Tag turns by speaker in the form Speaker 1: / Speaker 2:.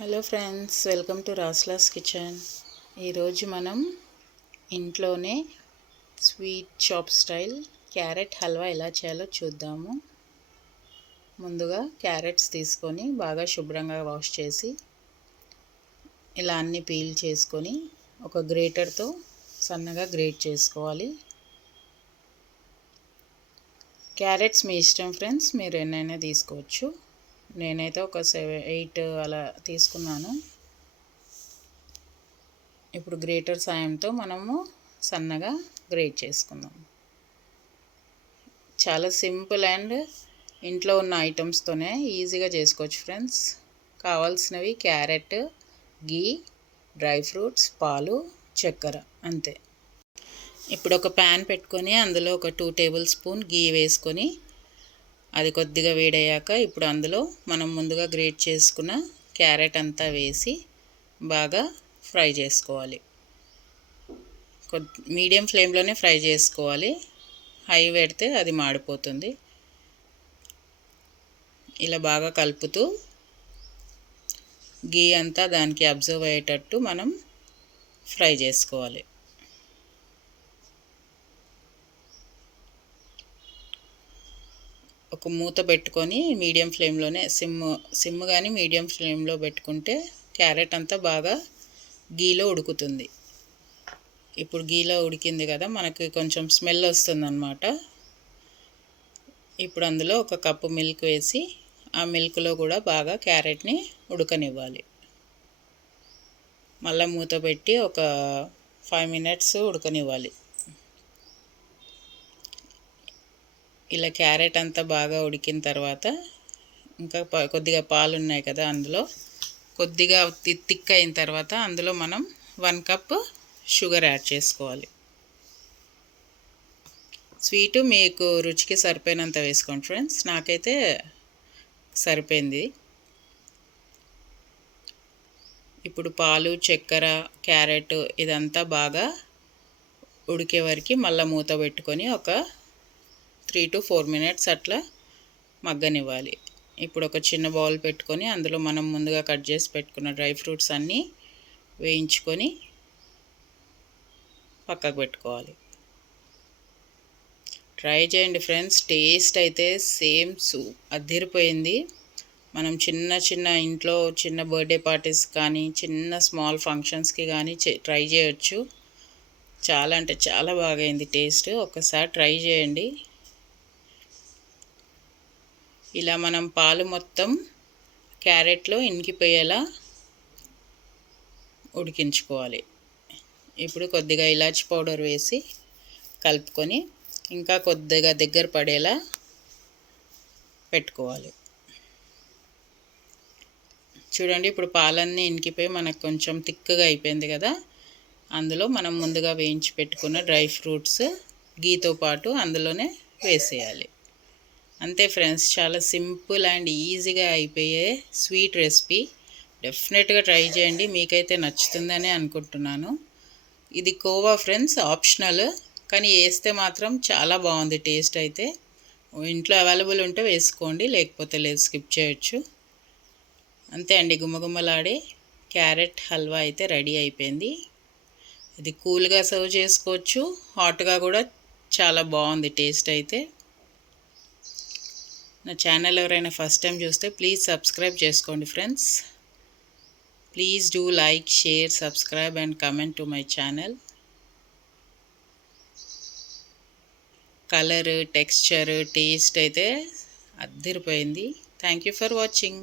Speaker 1: Hello friends welcome to రాస్లాస్ kitchen ఈరోజు మనం ఇంట్లోనే sweet shop style carrot halwa ఎలా చేయాలో చూద్దాము. ముందుగా క్యారెట్స్ తీసుకొని బాగా శుభ్రంగా వాష్ చేసి ఇలా అన్ని పీల్ చేసుకొని ఒక గ్రేటర్తో సన్నగా గ్రేట్ చేసుకోవాలి. క్యారెట్స్ మీ ఇష్టం ఫ్రెండ్స్ మీరు ఎన్నైనా తీసుకోవచ్చు. నేనైతే ఒక సెవెన్ ఎయిట్ అలా తీసుకున్నాను. ఇప్పుడు గ్రేటర్ సాయంతో మనము సన్నగా గ్రేట్ చేసుకుందాం. చాలా సింపుల్ అండ్ ఇంట్లో ఉన్న ఐటమ్స్తోనే ఈజీగా చేసుకోవచ్చు ఫ్రెండ్స్. కావాల్సినవి క్యారెట్ గీ డ్రై ఫ్రూట్స్ పాలు చక్కెర అంతే. ఇప్పుడు ఒక ప్యాన్ పెట్టుకొని అందులో ఒక టూ టేబుల్ స్పూన్ గీ వేసుకొని అది కొద్దిగా వేడయ్యాక ఇప్పుడు అందులో మనం ముందుగా గ్రేట్ చేసుకున్న క్యారెట్ అంతా వేసి బాగా ఫ్రై చేసుకోవాలి. కొద్ది మీడియం ఫ్లేమ్లోనే ఫ్రై చేసుకోవాలి. హై పెడితే అది మాడిపోతుంది. ఇలా బాగా కలుపుతూ గీ అంతా దానికి అబ్జర్వ్ అయ్యేటట్టు మనం ఫ్రై చేసుకోవాలి. ఒక మూత పెట్టుకొని మీడియం ఫ్లేమ్లోనే సిమ్ సిమ్ కానీ మీడియం ఫ్లేమ్లో పెట్టుకుంటే క్యారెట్ అంతా బాగా గీలో ఉడుకుతుంది. ఇప్పుడు గీలో ఉడికింది కదా మనకి కొంచెం స్మెల్ వస్తుందన్నమాట. ఇప్పుడు అందులో ఒక కప్పు మిల్క్ వేసి ఆ మిల్క్లో కూడా బాగా క్యారెట్ని ఉడకనివ్వాలి. మళ్ళీ మూత పెట్టి ఒక ఫైవ్ మినిట్స్ ఉడకనివ్వాలి. ఇలా క్యారెట్ అంతా బాగా ఉడికిన తర్వాత ఇంకా కొద్దిగా పాలు ఉన్నాయి కదా అందులో. కొద్దిగా థిక్ అయిన తర్వాత అందులో మనం వన్ కప్ షుగర్ యాడ్ చేసుకోవాలి. స్వీటు మీకు రుచికి సరిపోయినంత వేసుకోండి ఫ్రెండ్స్. నాకైతే సరిపోయింది. ఇప్పుడు పాలు చక్కెర క్యారెట్ ఇదంతా బాగా ఉడికే వరకు మళ్ళీ మూత పెట్టుకొని ఒక త్రీ టు ఫోర్ మినిట్స్ అట్లా మగ్గనివ్వాలి. ఇప్పుడు ఒక చిన్న బౌల్ పెట్టుకొని అందులో మనం ముందుగా కట్ చేసి పెట్టుకున్న డ్రై ఫ్రూట్స్ అన్నీ వేయించుకొని పక్కకు పెట్టుకోవాలి. ట్రై చేయండి ఫ్రెండ్స్ టేస్ట్ అయితే సేమ్ సూ అదిరిపోయింది. మనం చిన్న చిన్న ఇంట్లో చిన్న బర్త్డే పార్టీస్ కానీ చిన్న స్మాల్ ఫంక్షన్స్కి కానీ ట్రై చేయొచ్చు. చాలా అంటే చాలా బాగైంది టేస్ట్. ఒకసారి ట్రై చేయండి. ఇలా మనం పాలు మొత్తం క్యారెట్లో ఇనికిపోయేలా ఉడికించుకోవాలి. ఇప్పుడు కొద్దిగా ఇలాచి పౌడర్ వేసి కలుపుకొని ఇంకా కొద్దిగా దగ్గర పడేలా పెట్టుకోవాలి. చూడండి ఇప్పుడు పాలన్నీ ఇంకిపోయి మనకు కొంచెం థిక్గా అయిపోయింది కదా. అందులో మనం ముందుగా వేయించి పెట్టుకున్న డ్రై ఫ్రూట్స్ గీతో పాటు అందులోనే వేసేయాలి. అంతే ఫ్రెండ్స్ చాలా సింపుల్ అండ్ ఈజీగా అయిపోయే స్వీట్ రెసిపీ. డెఫినెట్గా ట్రై చేయండి మీకైతే నచ్చుతుందని అనుకుంటున్నాను. ఇది కోవా ఫ్రెండ్స్ ఆప్షనల్ కానీ వేస్తే మాత్రం చాలా బాగుంది టేస్ట్ అయితే. ఇంట్లో అవైలబుల్ ఉంటే వేసుకోండి లేకపోతే లేదు స్కిప్ చేయొచ్చు. అంతే అండి గుమ్మగుమ్మలాడే క్యారెట్ హల్వా అయితే రెడీ అయిపోయింది. ఇది కూల్గా సర్వ్ చేసుకోవచ్చు హాట్గా కూడా చాలా బాగుంది టేస్ట్ అయితే. నా ఛానల్ ఎవరైనా ఫస్ట్ టైం చూస్తే ప్లీజ్ సబ్స్క్రైబ్ చేసుకోండి friends please do like share subscribe and comment to my channel colour texture taste అయితే అద్దరిపోయింది. Thank you for watching